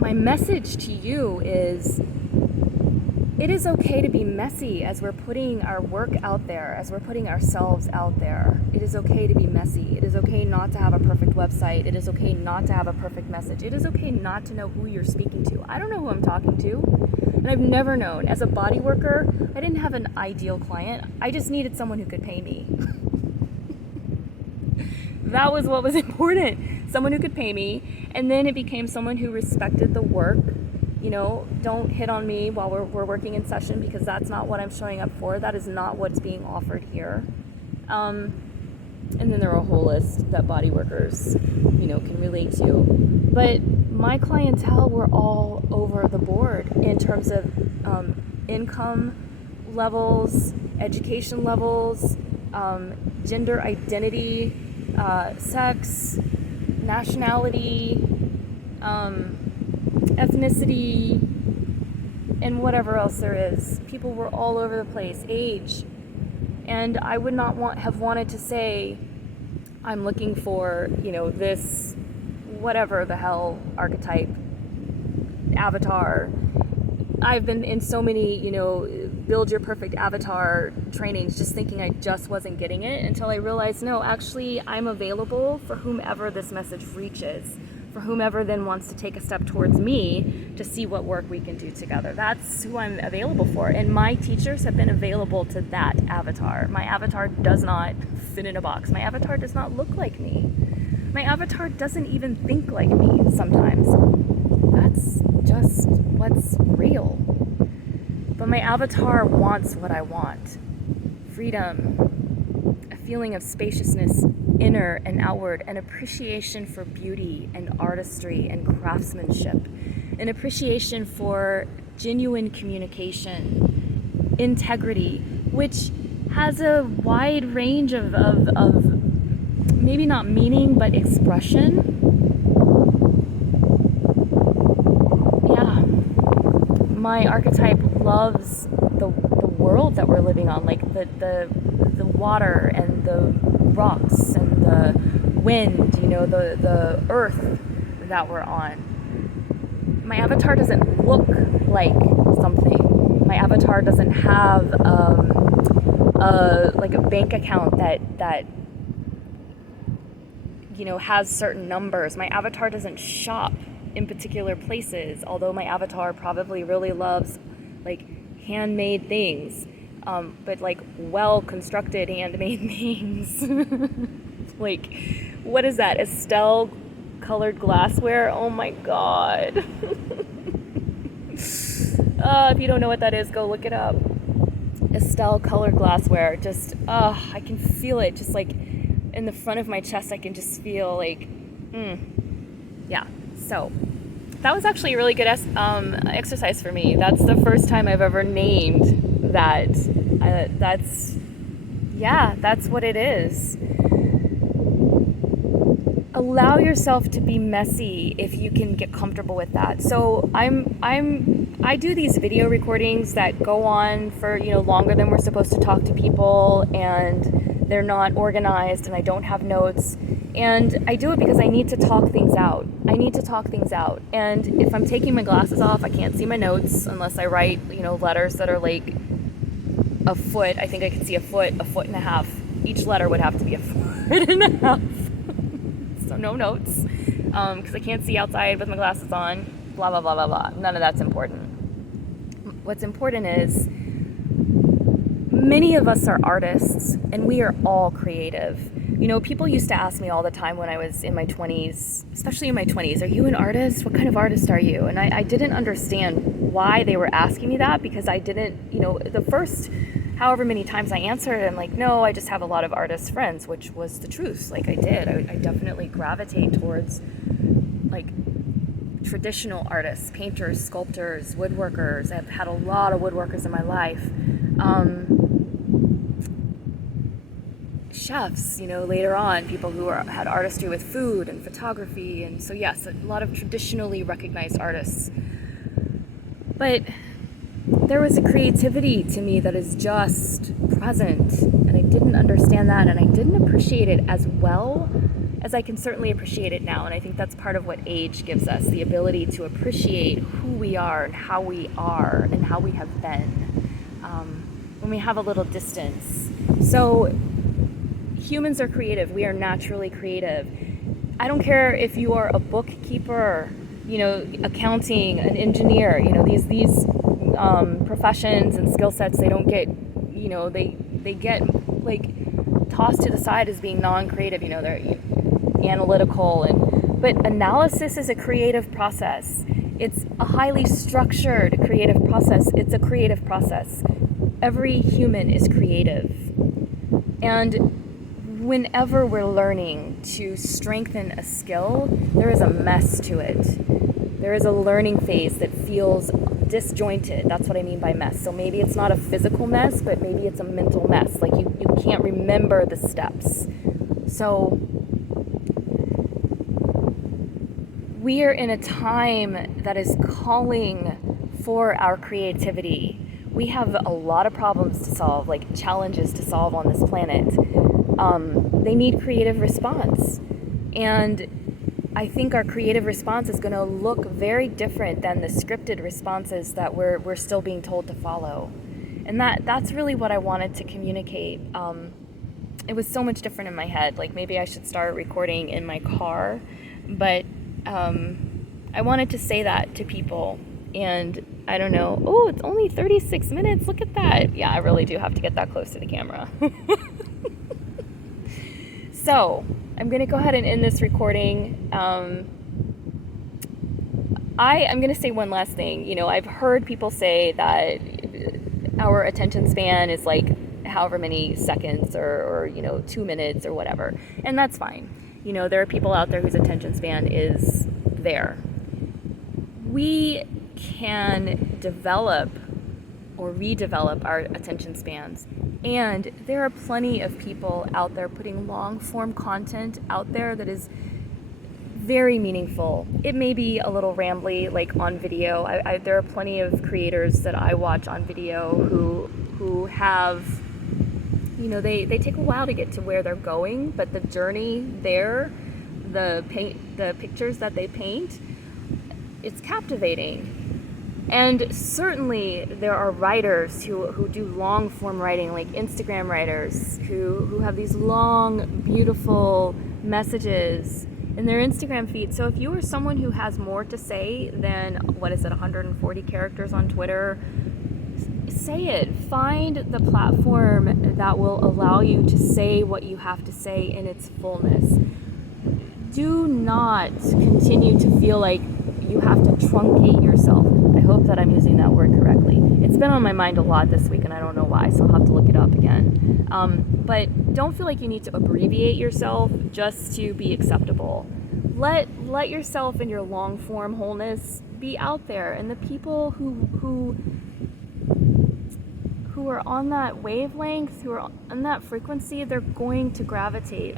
my message to you is, it is okay to be messy as we're putting our work out there, as we're putting ourselves out there. It is okay to be messy. It is okay not to have a perfect website. It is okay not to have a perfect message. It is okay not to know who you're speaking to. I don't know who I'm talking to, and I've never known. As a body worker, I didn't have an ideal client. I just needed someone who could pay me. That was what was important. Someone who could pay me, and then it became someone who respected the work. You know, don't hit on me while we're working in session, because that's not what I'm showing up for. That is not what's being offered here. And then there are a whole list that body workers, can relate to. But my clientele were all over the board in terms of income levels, education levels, gender identity, sex, nationality, ethnicity, and whatever else there is. People were all over the place. Age. And I would not have wanted to say, I'm looking for, this, whatever the hell, archetype, avatar. I've been in so many, build your perfect avatar trainings, just thinking I just wasn't getting it, until I realized, no, actually, I'm available for whomever this message reaches, for whomever then wants to take a step towards me to see what work we can do together. That's who I'm available for. And my teachers have been available to that avatar. My avatar does not fit in a box. My avatar does not look like me. My avatar doesn't even think like me sometimes. That's just what's real. But my avatar wants what I want. Freedom, a feeling of spaciousness, inner and outward, an appreciation for beauty and artistry and craftsmanship, an appreciation for genuine communication, integrity, which has a wide range of maybe not meaning, but expression. Yeah, my archetype loves the world that we're living on, like the water and the rocks and the wind, the earth that we're on. My avatar doesn't look like something. My avatar doesn't have like a bank account that has certain numbers. My avatar doesn't shop in particular places, although my avatar probably really loves like handmade things, but like well-constructed handmade things. Like, what is that? Estelle colored glassware? Oh my god. If you don't know what that is, go look it up. Estelle colored glassware. Just, I can feel it. Just like in the front of my chest, I can just feel like, yeah. So that was actually a really good exercise for me. That's the first time I've ever named that. That's what it is. Allow yourself to be messy if you can get comfortable with that. So I do these video recordings that go on for, longer than we're supposed to talk to people, and they're not organized, and I don't have notes. And I do it because I need to talk things out. And if I'm taking my glasses off, I can't see my notes unless I write, letters that are like a foot. I think I can see a foot and a half. Each letter would have to be a foot and a half. So no notes, because I can't see outside with my glasses on, blah, blah, blah, blah, blah. None of that's important. What's important is many of us are artists, and we are all creative. People used to ask me all the time when I was in my 20s, especially in my 20s, are you an artist? What kind of artist are you? And I didn't understand why they were asking me that, because I didn't, the first however many times I answered, I'm like, no, I just have a lot of artist friends, which was the truth. Like I did. I definitely gravitate towards like traditional artists, painters, sculptors, woodworkers. I've had a lot of woodworkers in my life. Chefs, later on, people who had artistry with food and photography. And so yes, a lot of traditionally recognized artists. But there was a creativity to me that is just present, and I didn't understand that, and I didn't appreciate it as as I can certainly appreciate it now. And I think that's part of what age gives us, the ability to appreciate who we are and how we are and how we have been when we have a little distance. So humans are creative. We are naturally creative. I don't care if you are a bookkeeper, accounting, an engineer, these professions and skill sets, they don't get, they get like tossed to the side as being non-creative. They're analytical, but analysis is a creative process. It's a highly structured creative process. It's a creative process. Every human is creative. And whenever we're learning to strengthen a skill, there is a mess to it. There is a learning phase that feels disjointed. That's what I mean by mess. So maybe it's not a physical mess, but maybe it's a mental mess. Like you can't remember the steps. So we are in a time that is calling for our creativity. We have a lot of problems to solve, like challenges to solve on this planet. They need creative response. And I think our creative response is going to look very different than the scripted responses that we're still being told to follow. And that's really what I wanted to communicate. It was so much different in my head. Like maybe I should start recording in my car, but I wanted to say that to people. And I don't know. Oh, it's only 36 minutes. Look at that. Yeah, I really do have to get that close to the camera. So I'm going to go ahead and end this recording. I'm going to say one last thing. I've heard people say that our attention span is like however many seconds or 2 minutes or whatever. And that's fine. There are people out there whose attention span is there. We can develop or redevelop our attention spans. And there are plenty of people out there putting long form content out there that is very meaningful. It may be a little rambly, like on video. There are plenty of creators that I watch on video who have, they take a while to get to where they're going, but the journey there, the pictures that they paint, it's captivating. And certainly there are writers who do long form writing, like Instagram writers who have these long, beautiful messages in their Instagram feed. So if you are someone who has more to say than, 140 characters on Twitter, say it. Find the platform that will allow you to say what you have to say in its fullness. Do not continue to feel like you have to truncate yourself. I hope that I'm using that word correctly. It's been on my mind a lot this week and I don't know why, so I'll have to look it up again. But don't feel like you need to abbreviate yourself just to be acceptable. Let yourself and your long form wholeness be out there, and the people who are on that wavelength, who are on that frequency, they're going to gravitate.